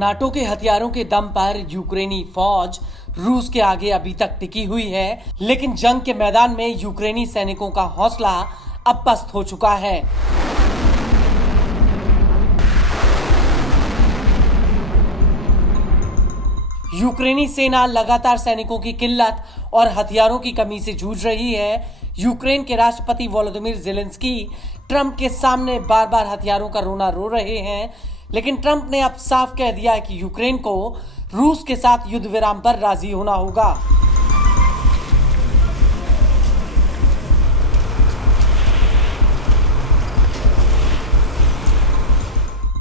NATO के हथियारों के दम पर यूक्रेनी फौज रूस के आगे अभी तक टिकी हुई है, लेकिन जंग के मैदान में यूक्रेनी सैनिकों का हौसला अब पस्त हो चुका है। यूक्रेनी सेना लगातार सैनिकों की किल्लत और हथियारों की कमी से जूझ रही है। यूक्रेन के राष्ट्रपति वोलोदिमीर ज़ेलेंस्की ट्रंप के सामने बार बार हथियारों का रोना रो रहे हैं, लेकिन ट्रंप ने अब साफ कह दिया है कि यूक्रेन को रूस के साथ युद्ध विराम पर राजी होना होगा।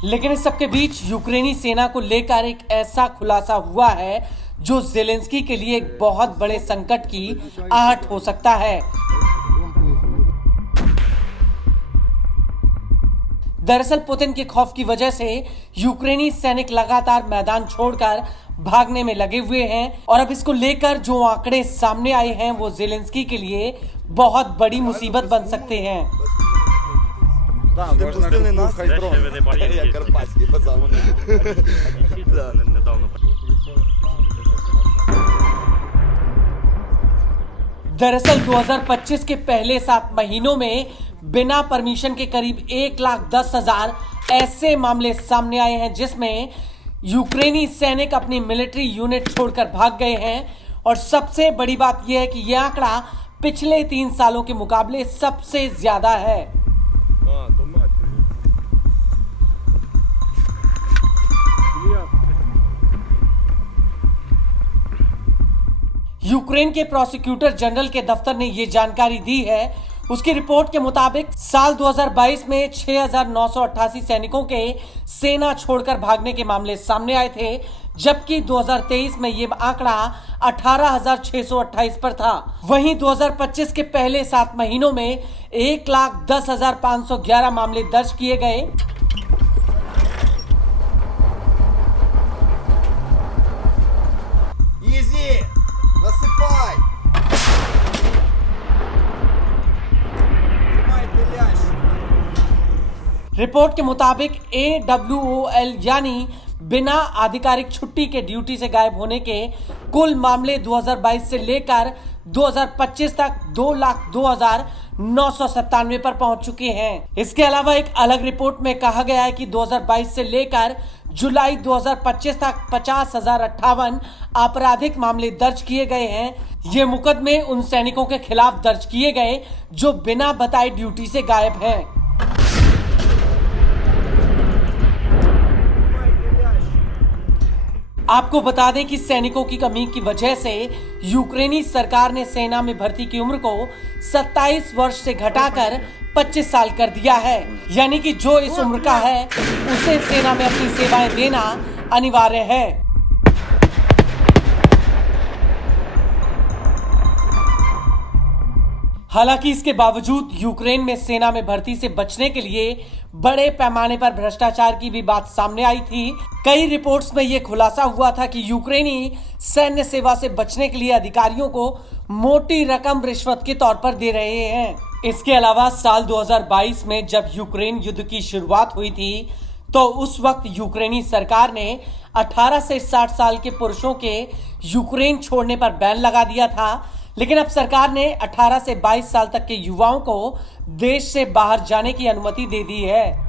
लेकिन इस सबके बीच यूक्रेनी सेना को लेकर एक ऐसा खुलासा हुआ है जो ज़ेलेंस्की के लिए एक बहुत बड़े संकट की आहट हो सकता है। दरअसल पुतिन के खौफ की वजह से यूक्रेनी सैनिक लगातार मैदान छोड़कर भागने में लगे हुए हैं और अब इसको लेकर जो आंकड़े सामने आए हैं वो ज़ेलेंस्की के लिए बहुत बड़ी मुसीबत बन सकते हैं। दरअसल 2025 के पहले 7 महीनों में बिना परमिशन के करीब 1,10,000 ऐसे मामले सामने आए हैं जिसमें यूक्रेनी सैनिक अपनी मिलिट्री यूनिट छोड़कर भाग गए हैं। और सबसे बड़ी बात यह है कि यह आंकड़ा पिछले 3 सालों के मुकाबले सबसे ज्यादा है। यूक्रेन के प्रोसिक्यूटर जनरल के दफ्तर ने यह जानकारी दी है। उसकी रिपोर्ट के मुताबिक साल 2022 में 6,988 सैनिकों के सेना छोड़कर भागने के मामले सामने आए थे, जबकि 2023 में ये आंकड़ा 18,628 पर था। वहीं 2025 के पहले 7 महीनों में 1,10,511 मामले दर्ज किए गए। रिपोर्ट के मुताबिक AWOL यानी बिना आधिकारिक छुट्टी के ड्यूटी से गायब होने के कुल मामले 2022 से लेकर 2025 तक 2,02,997 पर पहुंच चुके हैं। इसके अलावा एक अलग रिपोर्ट में कहा गया है कि 2022 से लेकर जुलाई 2025 तक 50,058 आपराधिक मामले दर्ज किए गए हैं। ये मुकदमे उन सैनिकों के खिलाफ दर्ज किए गए जो बिना बताए ड्यूटी से गायब हैं। आपको बता दें कि सैनिकों की कमी की वजह से यूक्रेनी सरकार ने सेना में भर्ती की उम्र को 27 वर्ष से घटाकर 25 साल कर दिया है, यानी कि जो इस उम्र का है उसे सेना में अपनी सेवाएं देना अनिवार्य है। हालांकि इसके बावजूद यूक्रेन में सेना में भर्ती से बचने के लिए बड़े पैमाने पर भ्रष्टाचार की भी बात सामने आई थी। कई रिपोर्ट्स में यह खुलासा हुआ था कि यूक्रेनी सैन्य सेवा से बचने के लिए अधिकारियों को मोटी रकम रिश्वत के तौर पर दे रहे हैं। इसके अलावा साल 2022 में जब यूक्रेन युद्ध की शुरुआत हुई थी तो उस वक्त यूक्रेनी सरकार ने 18 से 60 साल के पुरुषों के यूक्रेन छोड़ने पर बैन लगा दिया था, लेकिन अब सरकार ने 18 से 22 साल तक के युवाओं को देश से बाहर जाने की अनुमति दे दी है।